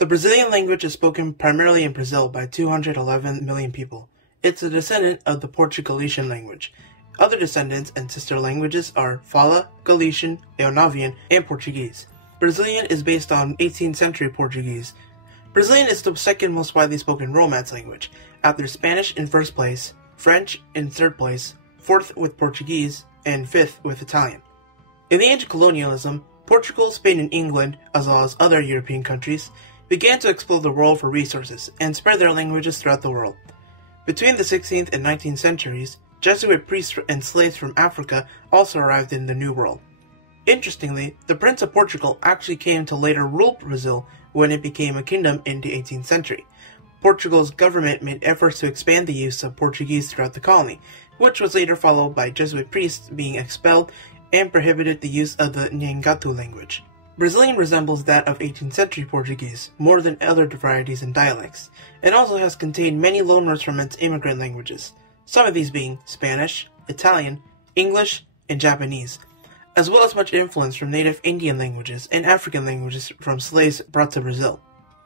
The Brazilian language is spoken primarily in Brazil by 211 million people. It's a descendant of the Portugalesian language. Other descendants and sister languages are Fala, Galician, Eunavian, and Portuguese. Brazilian is based on 18th century Portuguese. Brazilian is the second most widely spoken Romance language, after Spanish in first place, French in third place, fourth with Portuguese, and fifth with Italian. In the age of colonialism, Portugal, Spain, and England, as well as other European countries, began to explore the world for resources and spread their languages throughout the world. Between the 16th and 19th centuries, Jesuit priests and slaves from Africa also arrived in the New World. Interestingly, the Prince of Portugal actually came to later rule Brazil when it became a kingdom in the 18th century. Portugal's government made efforts to expand the use of Portuguese throughout the colony, which was later followed by Jesuit priests being expelled and prohibited the use of the Nhangatu language. Brazilian resembles that of 18th century Portuguese more than other varieties and dialects, and also has contained many loanwords from its immigrant languages, some of these being Spanish, Italian, English, and Japanese, as well as much influence from native Indian languages and African languages from slaves brought to Brazil.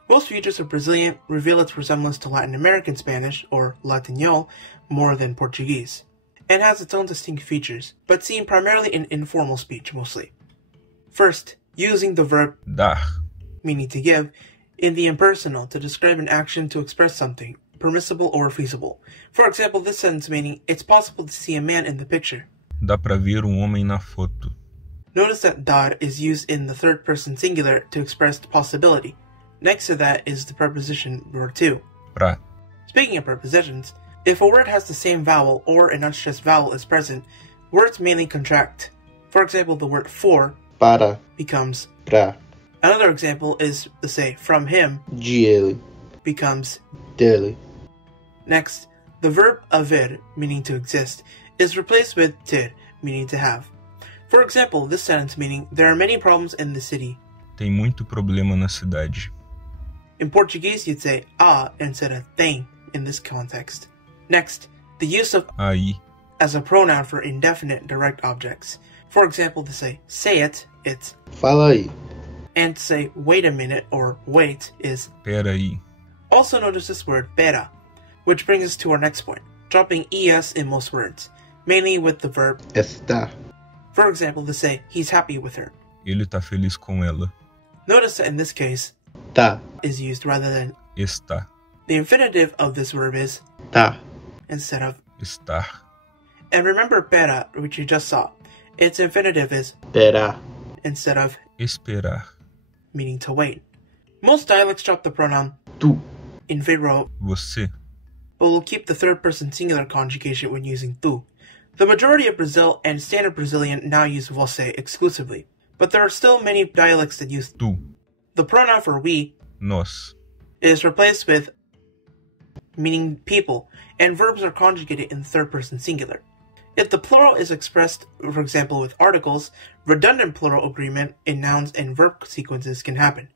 Most features of Brazilian reveal its resemblance to Latin American Spanish, or Latinol, more than Portuguese, and has its own distinct features, but seen primarily in informal speech mostly. First, using the verb dar, meaning to give, in the impersonal to describe an action to express something, permissible or feasible. For example, this sentence meaning, it's possible to see a man in the picture. Dá pra ver homem na foto. Notice that dar is used in the third person singular to express the possibility. Next to that is the preposition word to. Pra. Speaking of prepositions, if a word has the same vowel or an unstressed vowel is present, words mainly contract. For example, the word for para becomes pra. Another example is to say from him De ele. becomes Dele. Next, the verb haver, meaning to exist, is replaced with ter, meaning to have. For example, this sentence meaning there are many problems in the city. Tem muito problema na cidade. In Portuguese, you'd say a instead of tem in this context. Next, the use of Aí, as a pronoun for indefinite direct objects. For example, to say it, it's, Fala aí. and to say wait a minute or wait is. peraí. Also notice this word pera, which brings us to our next point, dropping es in most words, mainly with the verb. Está. For example, to say he's happy with her. Ele tá feliz com ela. Notice that in this case, Tá. is used rather than. Está. The infinitive of this verb is Tá. instead of. Estar. And remember pera, which you just saw. Its infinitive is Terá. instead of, Esperar. meaning to wait. Most dialects drop the pronoun Tu. in favor of, Você. but will keep the third person singular conjugation when using tu. The majority of Brazil and Standard Brazilian now use você exclusively, but there are still many dialects that use Tu. the pronoun for we Nós. is replaced with meaning people, and verbs are conjugated in third person singular. If the plural is expressed, for example, with articles, redundant plural agreement in nouns and verb sequences can happen.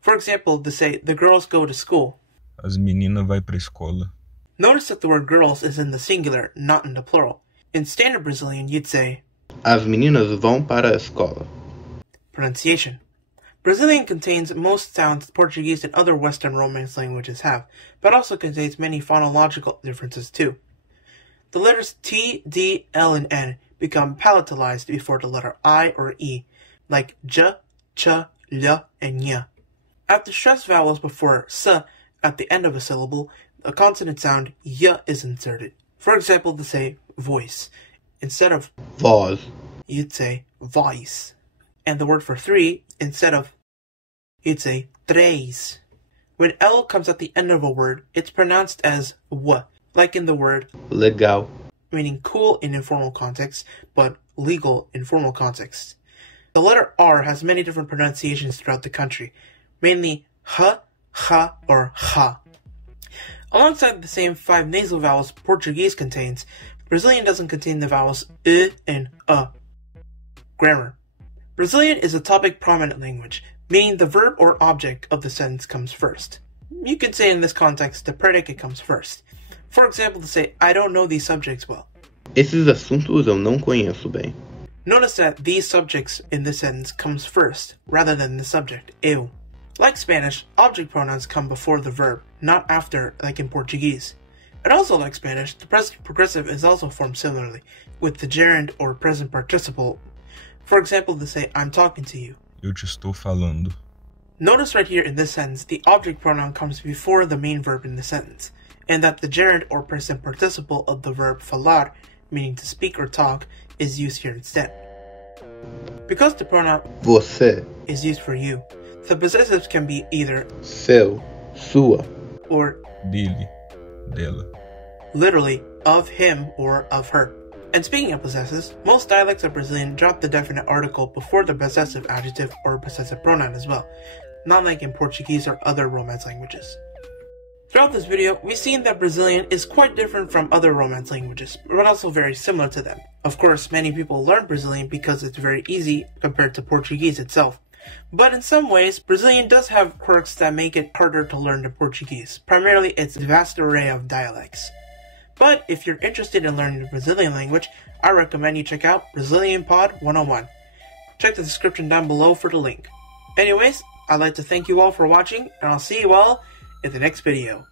For example, to say the girls go to school. As meninas vai pra escola. Notice that the word girls is in the singular, not in the plural. In Standard Brazilian, you'd say As meninas vão para a escola. pronunciation. Brazilian contains most sounds Portuguese and other Western Romance languages have, but also contains many phonological differences too. The letters T, D, L, and N become palatalized before the letter I or E, like J, Ch, L, and Ñ. After stressed vowels before S at the end of a syllable, a consonant sound Y is inserted. For example, to say voice, instead of Voz. you'd say voice. And the word for three, instead of, you'd say três. When L comes at the end of a word, it's pronounced as W, like in the word, Legal. meaning cool in informal contexts, but legal in formal contexts. The letter R has many different pronunciations throughout the country, mainly H, H, or Ha. Alongside the same 5 nasal vowels Portuguese contains, Brazilian doesn't contain the vowels I and Grammar. Brazilian is a topic prominent language, meaning the verb or object of the sentence comes first. You can say in this context the predicate comes first. For example, to say, I don't know these subjects well. Esses assuntos eu não conheço bem. Notice that these subjects in this sentence comes first, rather than the subject, eu. Like Spanish, object pronouns come before the verb, not after, like in Portuguese. And also like Spanish, the present progressive is also formed similarly, with the gerund or present participle. For example, to say, I'm talking to you. Eu te estou falando. Notice right here in this sentence, the object pronoun comes before the main verb in the sentence, and that the gerund or present participle of the verb falar, meaning to speak or talk, is used here instead. Because the pronoun Você, is used for you, the possessives can be either seu, sua, or Dele. Dela. literally of him or of her. And speaking of possessives, most dialects of Brazilian drop the definite article before the possessive adjective or possessive pronoun as well, not like in Portuguese or other Romance languages. Throughout this video, we've seen that Brazilian is quite different from other Romance languages, but also very similar to them. Of course, many people learn Brazilian because it's very easy compared to Portuguese itself. But in some ways, Brazilian does have quirks that make it harder to learn than Portuguese, primarily its vast array of dialects. But if you're interested in learning the Brazilian language, I recommend you check out Brazilian Pod 101. Check the description down below for the link. Anyways, I'd like to thank you all for watching, and I'll see you all in the next video.